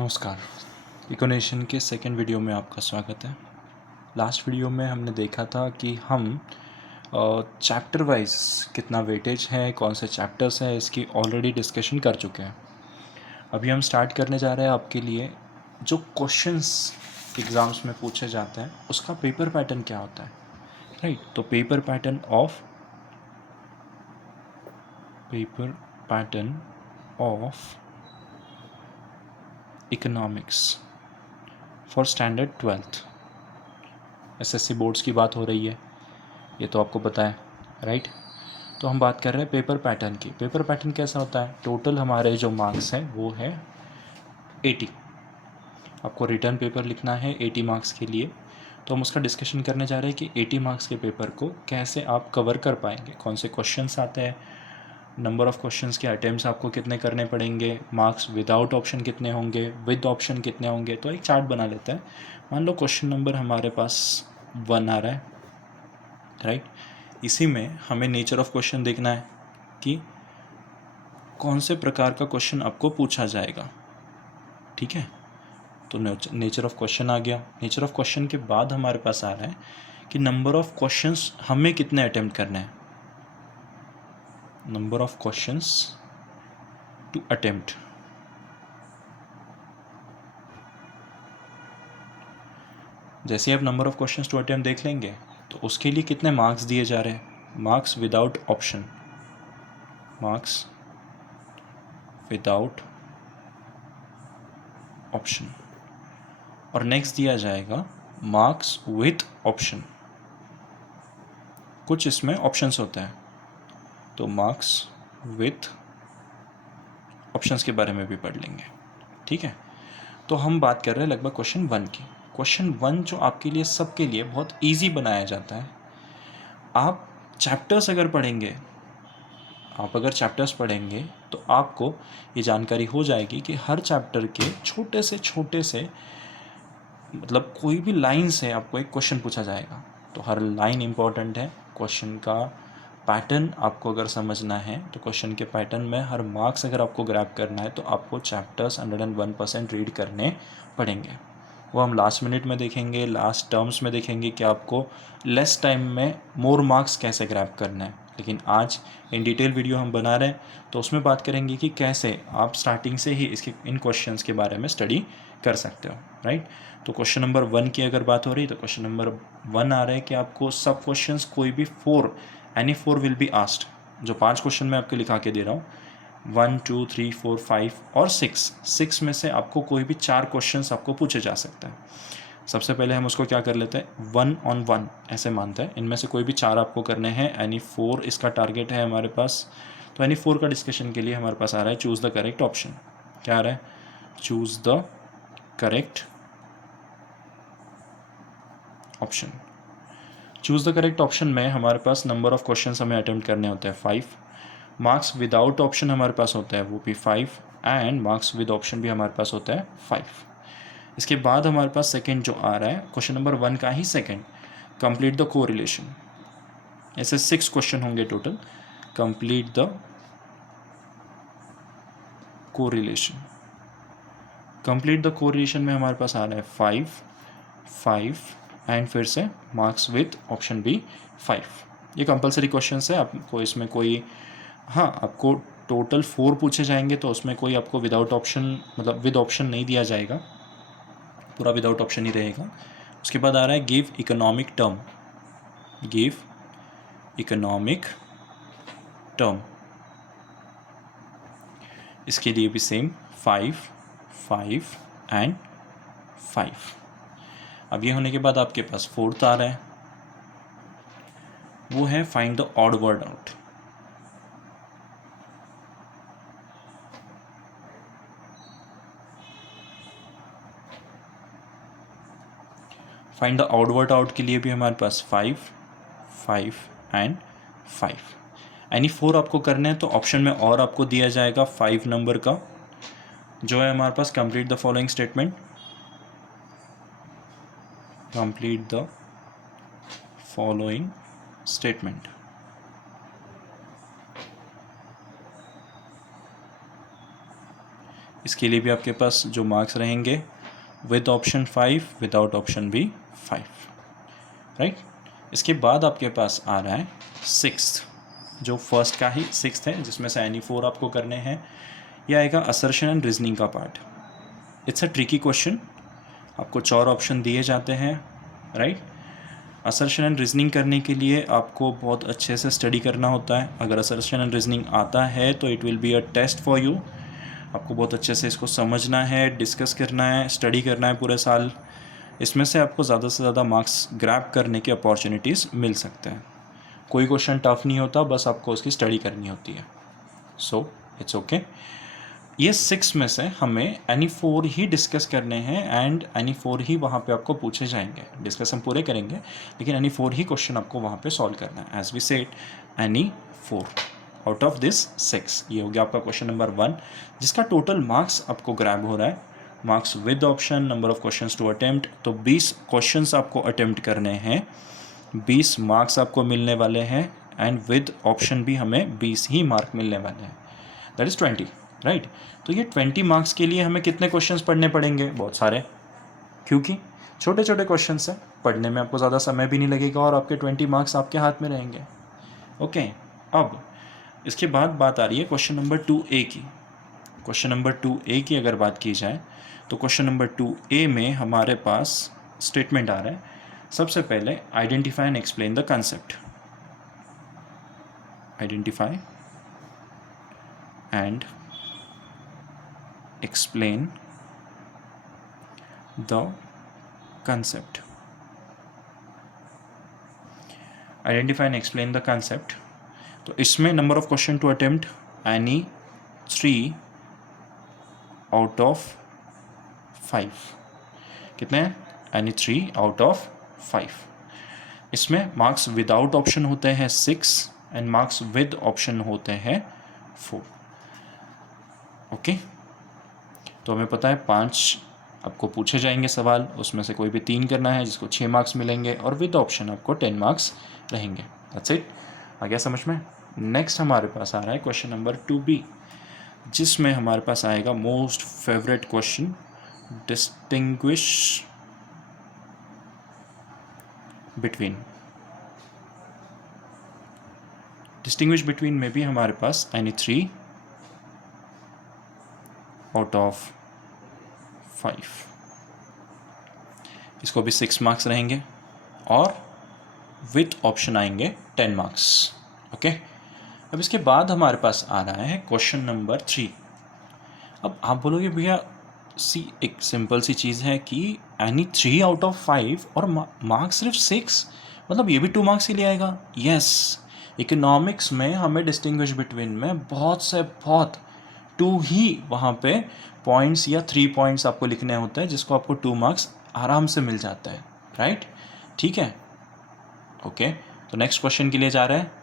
नमस्कार। इकोनेशन के second video में आपका स्वागत है। लास्ट वीडियो में हमने देखा था कि हम चैप्टर वाइज कितना वेटेज है, कौन से चैप्टर्स हैं, इसकी ऑलरेडी डिस्कशन कर चुके हैं। अभी हम स्टार्ट करने जा रहे हैं आपके लिए जो क्वेश्चंस एग्ज़ाम्स में पूछे जाते हैं उसका पेपर पैटर्न क्या होता है, राइट। तो paper pattern of economics for standard 12th। SSC boards की बात हो रही है, ये तो आपको पता है, राइट। तो हम बात कर रहे हैं पेपर पैटर्न की। पेपर पैटर्न कैसा होता है, टोटल हमारे जो मार्क्स हैं वो है 80। आपको रिटर्न पेपर लिखना है 80 मार्क्स के लिए। तो हम उसका डिस्कशन करने जा रहे हैं कि 80 मार्क्स के पेपर को कैसे आप कवर कर पाएंगे, कौन से क्वेश्चंस आते हैं, नंबर ऑफ़ क्वेश्चंस के अटेम्प्ट्स आपको कितने करने पड़ेंगे, मार्क्स विदाउट ऑप्शन कितने होंगे, विद ऑप्शन कितने होंगे। तो एक चार्ट बना लेते हैं। मान लो क्वेश्चन नंबर हमारे पास 1 आ रहा है, राइट। इसी में हमें नेचर ऑफ क्वेश्चन देखना है कि कौन से प्रकार का क्वेश्चन आपको पूछा जाएगा, ठीक है। तो नेचर ऑफ क्वेश्चन आ गया। नेचर ऑफ क्वेश्चन के बाद हमारे पास आ रहा है कि नंबर ऑफ क्वेश्चंस हमें कितने अटेम्प्ट करने हैं, number of questions to attempt. जैसे आप number of questions to attempt देख लेंगे तो उसके लिए कितने मार्क्स दिए जा रहे हैं, marks without option, marks without option. और नेक्स्ट दिया जाएगा मार्क्स विथ ऑप्शन। कुछ इसमें ऑप्शंस होते हैं, तो मार्क्स विथ ऑप्शंस के बारे में भी पढ़ लेंगे, ठीक है। तो हम बात कर रहे हैं लगभग क्वेश्चन 1 की। क्वेश्चन 1 जो आपके लिए, सबके लिए बहुत इजी बनाया जाता है। आप चैप्टर्स अगर पढ़ेंगे, आप अगर चैप्टर्स पढ़ेंगे तो आपको ये जानकारी हो जाएगी कि हर चैप्टर के छोटे से मतलब कोई भी लाइन से आपको एक क्वेश्चन पूछा जाएगा। तो हर लाइन इंपॉर्टेंट है। क्वेश्चन का पैटर्न आपको अगर समझना है तो क्वेश्चन के पैटर्न में हर मार्क्स अगर आपको ग्रैब करना है तो आपको चैप्टर्स 101% रीड करने पड़ेंगे। वो हम लास्ट मिनट में देखेंगे, लास्ट टर्म्स में देखेंगे कि आपको लेस टाइम में मोर मार्क्स कैसे ग्रैब करना है। लेकिन आज इन डिटेल वीडियो हम बना रहे हैं तो उसमें बात करेंगे कि कैसे आप स्टार्टिंग से ही इन क्वेश्चंस के बारे में स्टडी कर सकते हो, राइट। तो क्वेश्चन नंबर 1 की अगर बात हो रही है तो क्वेश्चन नंबर 1 आ रहा है कि आपको सब क्वेश्चंस कोई भी 4 एनी 4 विल बी आस्क्ड। जो 5 क्वेश्चन मैं आपको लिखा के दे रहा हूँ, 1 2 3 4 5 और 6 में से आपको कोई भी 4 क्वेश्चंस आपको पूछे जा सकता है। सबसे पहले हम उसको क्या कर लेते हैं, 1 on 1 ऐसे मानते हैं। इनमें से कोई भी 4 आपको करने हैं, एनी 4 इसका टारगेट है हमारे पास। तो एनी 4 का डिस्कशन के लिए हमारे पास आ रहा है चूज़ द करेक्ट ऑप्शन। क्या आ रहा है, choose the correct option. Choose the correct option में हमारे पास नंबर ऑफ क्वेश्चन हमें अटेम्प्ट करने होते हैं 5। मार्क्स विदाउट ऑप्शन हमारे पास होता है वो भी 5, एंड मार्क्स विद ऑप्शन भी हमारे पास होता है 5। इसके बाद हमारे पास सेकंड जो आ रहा है क्वेश्चन नंबर 1 का ही सेकंड, कंप्लीट द कोरिलेशन। ऐसे 6 क्वेश्चन होंगे total. Complete the correlation. Complete the correlation में हमारे पास आ रहा है 5 5 एंड फिर से मार्क्स विथ ऑप्शन बी 5। ये कंपलसरी क्वेश्चन है, आपको इसमें कोई, हाँ आपको टोटल 4 पूछे जाएंगे तो उसमें कोई आपको विदाउट ऑप्शन मतलब विद ऑप्शन नहीं दिया जाएगा, पूरा विदाउट ऑप्शन ही रहेगा। उसके बाद आ रहा है give economic term, give economic term. इसके लिए भी सेम 5 5 एंड 5। अब ये होने के बाद आपके पास फोर्थ आ रहा है, वो है find the odd word out. Find the odd word out के लिए भी हमारे पास 5 5 एंड 5। एनी 4 आपको करने हैं तो ऑप्शन में और आपको दिया जाएगा 5 नंबर का, जो है हमारे पास complete the following statement, complete the following statement. इसके लिए भी आपके पास जो मार्क्स रहेंगे विद ऑप्शन 5, विदाउट ऑप्शन भी 5, राइट। इसके बाद आपके पास आ रहा है 6th, जो फर्स्ट का ही 6th है, जिसमें से एनी 4 आपको करने हैं। यह आएगा असर्शन एंड रीजनिंग का part. It's a tricky question, आपको 4 ऑप्शन दिए जाते हैं, राइट। असर्शन एंड रीजनिंग करने के लिए आपको बहुत अच्छे से स्टडी करना होता है। अगर असर्शन एंड रीजनिंग आता है तो it will be a test for you. आपको बहुत अच्छे से इसको समझना है, डिस्कस करना है, स्टडी करना है पूरे साल। इसमें से आपको ज़्यादा से ज़्यादा मार्क्स ग्रैब करने की अपॉर्चुनिटीज़ मिल सकते हैं। कोई क्वेश्चन टफ नहीं होता, बस आपको उसकी स्टडी करनी होती है। So it's okay. ये 6 में से हमें एनी 4 ही डिस्कस करने हैं एंड एनी 4 ही वहाँ पे आपको पूछे जाएंगे। डिस्कस हम पूरे करेंगे, लेकिन एनी 4 ही क्वेश्चन आपको वहाँ पे सॉल्व करना है। As we said, any 4 out of this 6। ये हो गया आपका क्वेश्चन नंबर 1, जिसका टोटल मार्क्स आपको ग्रैब हो रहा है। Marks with option, number of questions to attempt, तो 20 क्वेश्चंस आपको अटेम्प्ट करने हैं, 20 मार्क्स आपको मिलने वाले हैं एंड विद ऑप्शन भी हमें 20 ही मार्क मिलने वाले हैं, दैट इज़ 20, राइट। तो ये 20 मार्क्स के लिए हमें कितने क्वेश्चंस पढ़ने पड़ेंगे? बहुत सारे, क्योंकि छोटे छोटे क्वेश्चंस हैं, पढ़ने में आपको ज़्यादा समय भी नहीं लगेगा और आपके 20 मार्क्स आपके हाथ में रहेंगे। ओके, अब इसके बाद बात आ रही है क्वेश्चन नंबर 2A की। क्वेश्चन नंबर 2A की अगर बात की जाए तो क्वेश्चन नंबर 2A में हमारे पास स्टेटमेंट आ रहा है। सबसे पहले identify and explain the concept. Identify and explain the concept. Identify and explain the concept, तो इसमें number of question to attempt any 3 out of 5। कितने हैं? Any 3 out of 5। इसमें मार्क्स विदाउट ऑप्शन होते हैं 6 एंड मार्क्स विद ऑप्शन होते हैं 4। Okay, तो हमें पता है 5 आपको पूछे जाएंगे सवाल, उसमें से कोई भी 3 करना है जिसको 6 मार्क्स मिलेंगे और विद ऑप्शन आपको 10 मार्क्स रहेंगे। That's it. आ गया समझ में? नेक्स्ट हमारे पास आ रहा है क्वेश्चन नंबर 2B, जिसमें हमारे पास आएगा most favourite question, distinguish between. Distinguish between में भी हमारे पास एनी 3 आउट ऑफ 5, इसको भी 6 मार्क्स रहेंगे और विथ ऑप्शन आएंगे 10 मार्क्स। ओके, अब इसके बाद हमारे पास आ रहा है क्वेश्चन नंबर 3। अब आप बोलोगे भैया एक सिंपल सी चीज़ है कि एनी 3 आउट ऑफ 5 और मार्क्स सिर्फ 6, मतलब ये भी 2 मार्क्स ही ले आएगा। यस, इकोनॉमिक्स में हमें डिस्टिंग्विश बिटवीन में बहुत 2 ही वहाँ पे पॉइंट्स या 3 पॉइंट्स आपको लिखने होते हैं, जिसको आपको 2 मार्क्स आराम से मिल जाता है, राइट। ठीक है, ओके। तो नेक्स्ट क्वेश्चन के लिए जा रहे हैं।